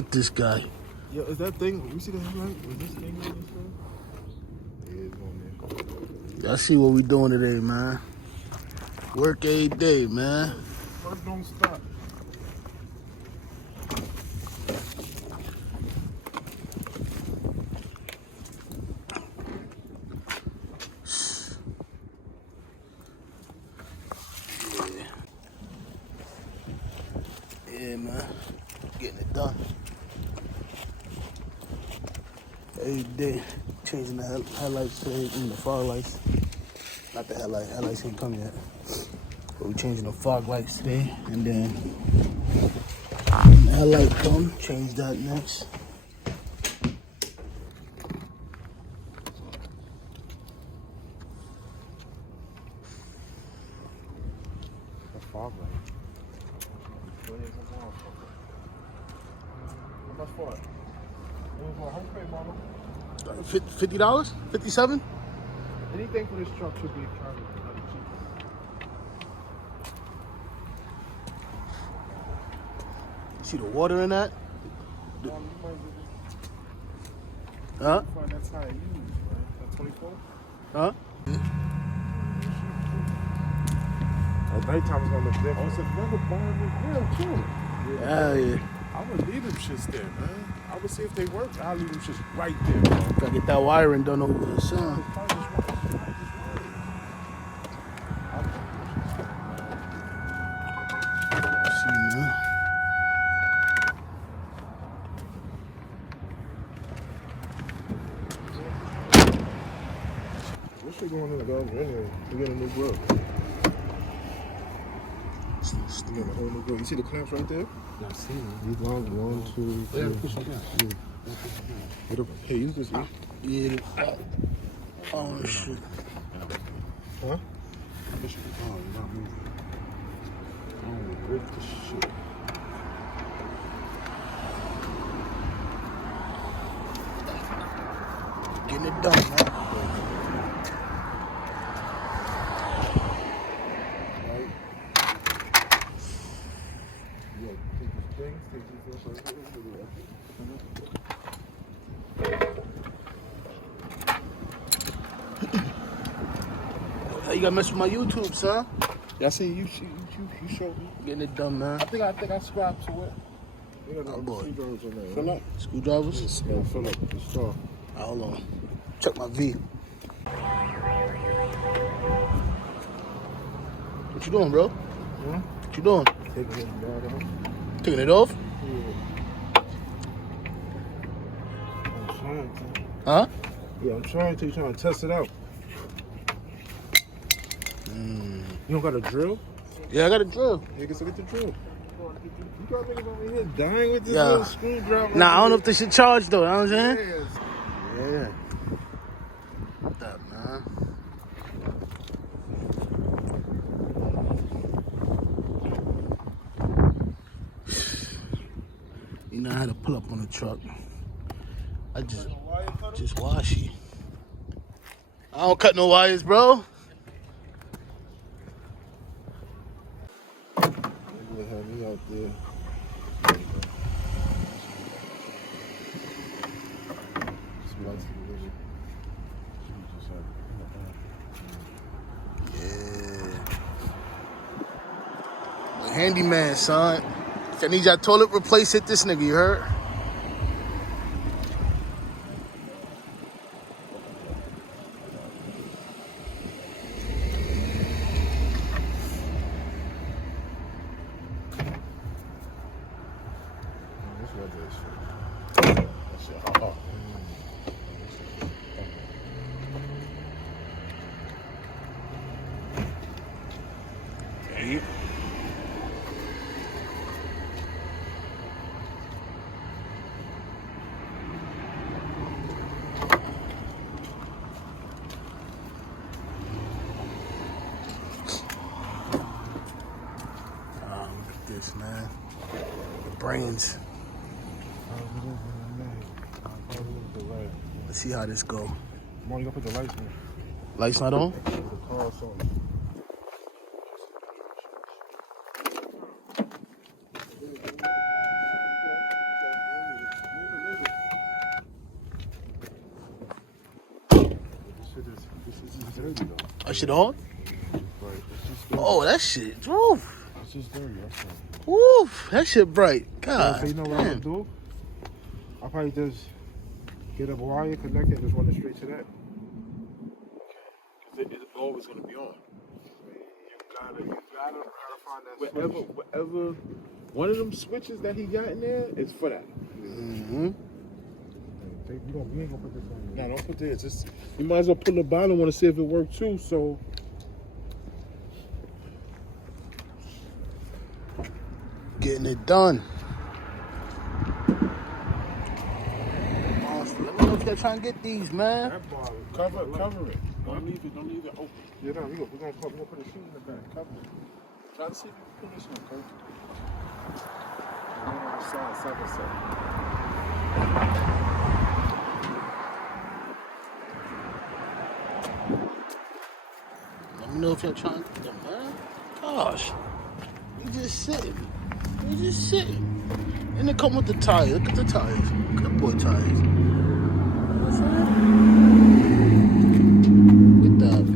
at this guy. Yo, is that thing? You see the headlight? Is this thing on this thing? Yeah, it's on there. Y'all see what we doing today, man. Work every day, man. Work don't stop. Yeah, man. Getting it done. Every day. Changing the headlights today, the fog lights. Not the headlights. Headlights ain't come yet. But we changing the fog lights today. And then when the headlight come, change that next. The fog light. How much for it? It was how much pay, mama? $50? $57? Anything for this truck should be charged. See the water in that? Huh? That's how it used, right? That 24? Huh? At nighttime it's gonna look different. Oh, it's another bar in the grill too. Hell yeah. I would leave them shits there, man. I would see if they work. I'll leave them shits right there, bro. Gotta get that wiring done over the sun. See, man. What's she going in the garden anyway? We get a new grill. We got a whole new grill. You see the clamps right there? Not seeing it. These lines, 1, 2, 3. Yeah, push them down. Hey, use this. Yeah. Oh, shit. Huh? This shit is on. You're not moving. I don't want to break this shit. Getting it done, man. Hey, you gotta mess with my YouTube, son. Yeah, I see you showed me. Getting it done, man. I think I subscribed to it. Oh, boy. Screwdrivers in there. Fill up. Screwdrivers? Yeah, fill up the straw. Hold on. Check my V. What you doing, bro? Hmm? What you doing? Taking it down. Taking it off? Yeah. I'm trying to. Huh? Yeah, I'm trying to test it out. You don't got a drill? Yeah, I got a drill. Nigga, so get the drill. You got niggas over here dying with this Yeah. little screwdriver. Nah, I don't know if this should charge though, you know what I'm saying? Yes. Yeah. What that, man? You know how to pull up on the truck. I just wash it. I don't cut no wires, bro. They have me out there. Yeah. Handyman, son. If I need your toilet replaced, hit this nigga, you heard? Yep. Look at this, man. The brains. Let's see how this go. Mom, you gotta put the lights on. Lights not on? The car's on. dirty though. That shit on? Right. It's just dirty. Oh, that shit. Woof. It's just dirty. That's all. Woof. That shit bright. So God. you know what I damn. would do? I'll probably just get a wire, connect it, and just run it straight to that. Because it's always going to be on. You gotta find that whatever one of them switches that he got in there is for that. Mm-hmm. We ain't gonna put this on. No, don't put this. Just you might as well pull the bottom one to see if it works too. So Getting it done. Let me know if they're trying to get these, man. that bar, cover it. Don't leave it open. Yeah, no, we're gonna put a shoe in the back. Cover it. Try to see if you can pull this one, Kurt. And then on the side by side. Let me know if you're trying to get them, man. Gosh. You just sitting. And they come with the tires. Look at the tires. Good boy tires. What's that? Look at that.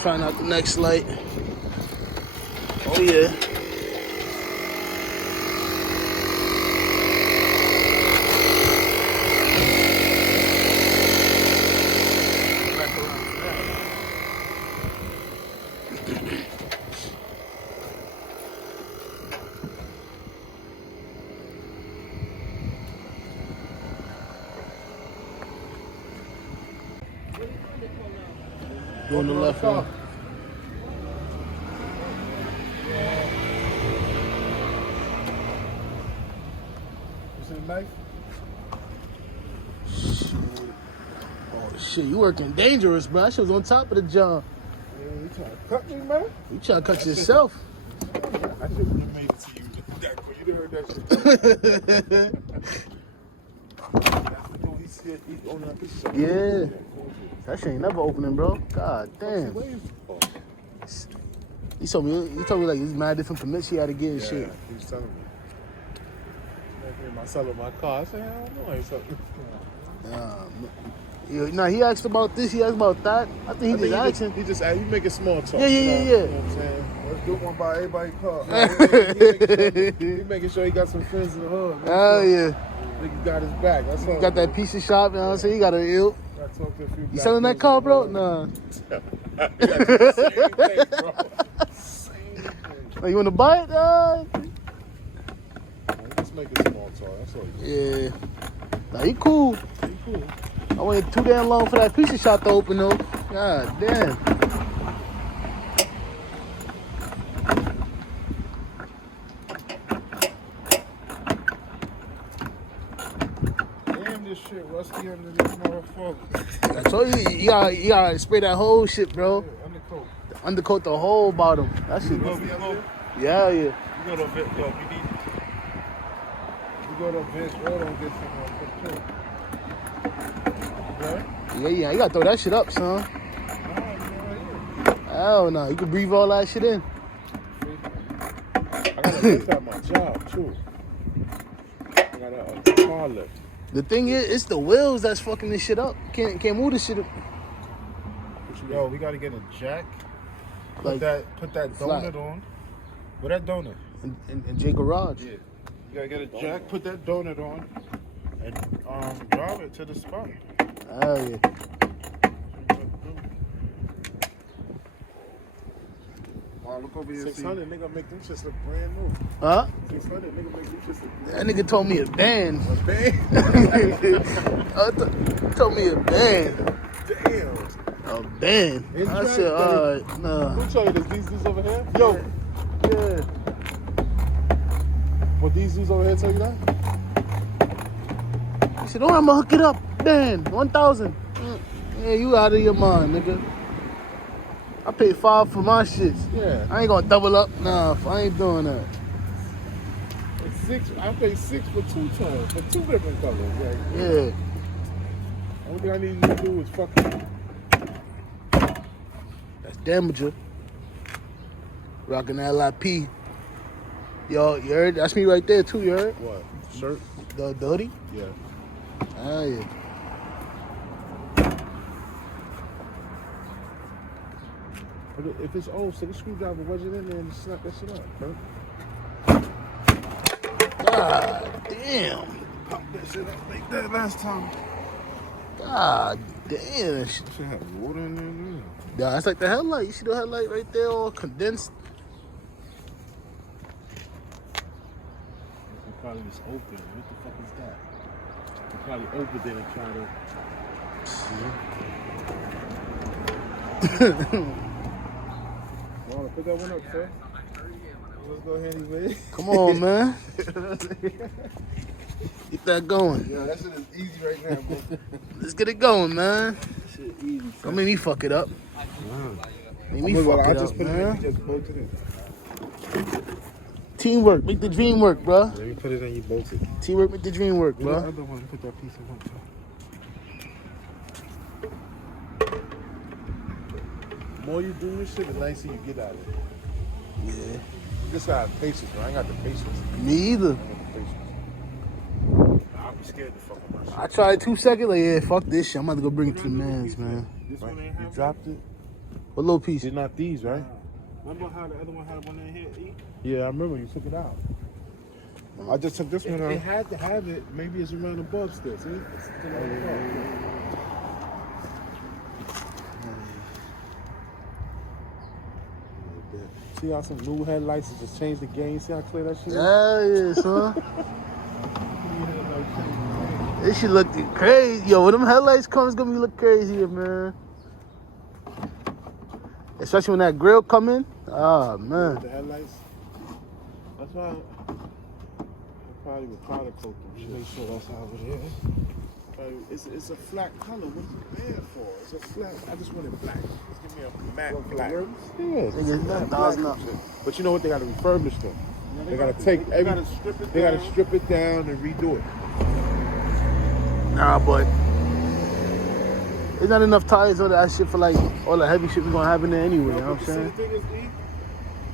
Trying out the next light. Oh yeah. Going the left one. You see the knife? Oh shit, you working dangerous, bro. That shit was on top of the job. Yeah, you trying to cut me, man? You trying to cut yourself. I shouldn't have made it to you that quick. You done heard that shit. He's on that piece of Yeah. That shit ain't never opening, bro. God damn. He told me like there's mad different permits he had to get and shit. Yeah, he was telling me. I selling my car. I said, I don't know. Ain't something. Nah, he asked about this, he asked about that. I think he just asking. He just you making small talk. Yeah. You know what I'm saying? Let's do one by everybody's car. He making sure he got some friends in the hood. Hell yeah. Nigga got his back. That's all. You got that piece of shop, you know what I'm saying? You got a ill. I talked to a few You guys selling that car, bro? Nah. Same thing, bro. Same thing. Oh, you want to buy it? Just make it small talk. That's all. Yeah. Nah, he cool. He cool. I waited too damn long for that pizza shop to open though. God damn. Damn, this shit rusty under this motherfucker. I told you, you gotta spray that whole shit, bro. Yeah, undercoat. Undercoat the whole bottom. That shit. Yeah. You go to Vince, yo, we need. You go to Vince Road and get some coat. Right? Yeah, you gotta throw that shit up, son. Hell no, you can breathe all that shit in. I gotta lift at my job too. I got a car lift. The thing is, it's the wheels that's fucking this shit up. Can't move this shit up. Yo, we gotta get a jack. Like, Put that flat. donut on. What that donut? in J Garage. Yeah. You gotta get a jack, put that donut on, and drive it to the spot. Hell yeah. Wow, look over here. 600, nigga, make them shits look brand new. Huh? 600, nigga, make them shits look That nigga told me a band. A band? Told me a band. Damn. A band. It's I right, said, alright, nah. Who told you this? These dudes over here? Yo. Yeah. What, these dudes over here tell you that? He said, oh, I'm gonna hook it up. Band, 1,000. Yeah, you out of your mind, nigga. I paid $5 for my shits. Yeah. I ain't gonna double up. Nah, I ain't doing that. It's $6. I paid $6 for 2 tones, for 2 different colors. Like, Yeah. only thing I need you to do is fucking. That's damager. Rocking that LIP. Yo, you heard? That's me right there too, you heard? What? Shirt? The hoodie? Yeah. Ah, yeah. If it's old, stick a screwdriver, wedge it in there, and just snap that shit up, bro. God damn. Pop that shit up like that last time. God damn. That shit had water in there, man. Yeah, that's like the headlight. You see the headlight right there, all condensed? It probably was open. What the fuck is that? It probably opened it and tried to. Want to pick that one up, sir? Let's go ahead anyway. Come on, man. Get that going. Yeah, that shit is easy right now, bro. Let's get it going, man. Shit easy. Don't make me fuck it up. Make me I fuck it just up, put it in, man. you just bolted it. Teamwork. Make the dream work, bro. Let me put it in, you bolt it. Teamwork, make the dream work, The bro. other one, put that piece in one. The more you do this shit, the nicer you get out of it. Yeah. You just gotta have patience, bro. I ain't got the patience. Me either. I ain't got the patience. I'll be scared to fuck with my shit. I tried 2 seconds, like, yeah, fuck this shit. I'm about to go bring it to the mans, man. This one ain't you dropped it. What little piece? They're not these, right? Remember how the other one had one in here? Yeah, I remember you took it out. I just took this one out. It had to have it. Maybe it's around above still. See? It's still on the See how some new headlights just changed the game? See how clear that shit is? Yeah, son. This shit look crazy. Yo, when them headlights come, it's gonna be look crazy, man. Especially when that grill come in. Ah, man. The headlights. That's why I probably would powder coat them. Make sure that's how it is. It's a flat color. What's it bad for? It's a flat. I just want it black. Just give me a matte black. Yeah, Nigga, matte $1,000 black. But you know what? They gotta refurbish them. They gotta take every. They gotta strip it down and redo it. Nah, but there's not enough tires on that shit for like all the heavy shit we gonna have in there anyway. You know what I'm saying? The thing is,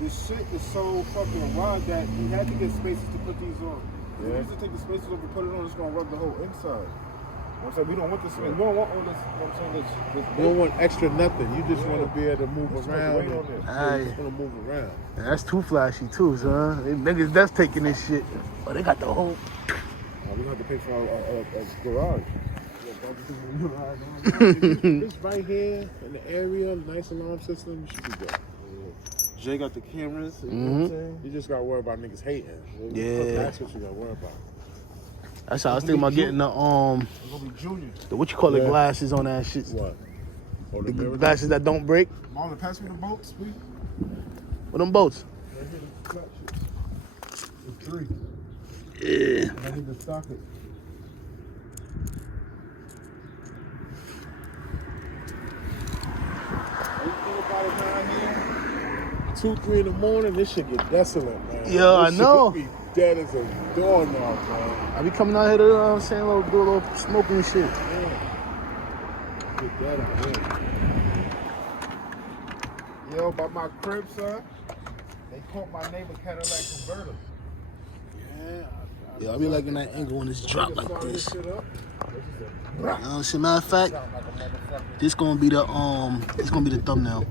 this shit is so fucking wide that you had to get spaces to put these on. If you used to take the spaces off and put it on, it's gonna rub the whole inside. I'm saying we don't want this. We don't want all this. You know what I'm saying? This You don't want extra nothing. You just want to be able to move around. weight on there. You just want to move around. Yeah, that's too flashy too, son. They niggas that's taking this shit. Oh, they got the whole. We gonna have to pay for our garage. It's right here in the area, nice alarm system. You should be good. Jay got the cameras. You know what I'm saying? You just gotta worry about niggas hating. Yeah. That's what you gotta worry about. That's how I was thinking about getting the It's gonna be Junior. what you call it, Yeah. glasses on that shit. What? Oh, The the mirror? glasses that don't break. Marlon, pass me the bolts, please. With them boats. Right here, the flat shit. The 3. Yeah. I need to stock it. Everything about it down here, 2, 3 in the morning, this shit get desolate, man. Yeah, I This know. shit be dead as a doorknob, man. I be coming out here to, you know what I'm saying, do a little smoking and shit. Yeah. Get dead out here. Yo, by my crib, son, they caught my neighbor Cadillac converter. Yeah, I be liking that angle when it's dropped like Start this. shit up. As a matter of fact, Sound like a motherfucker. this gonna be the thumbnail.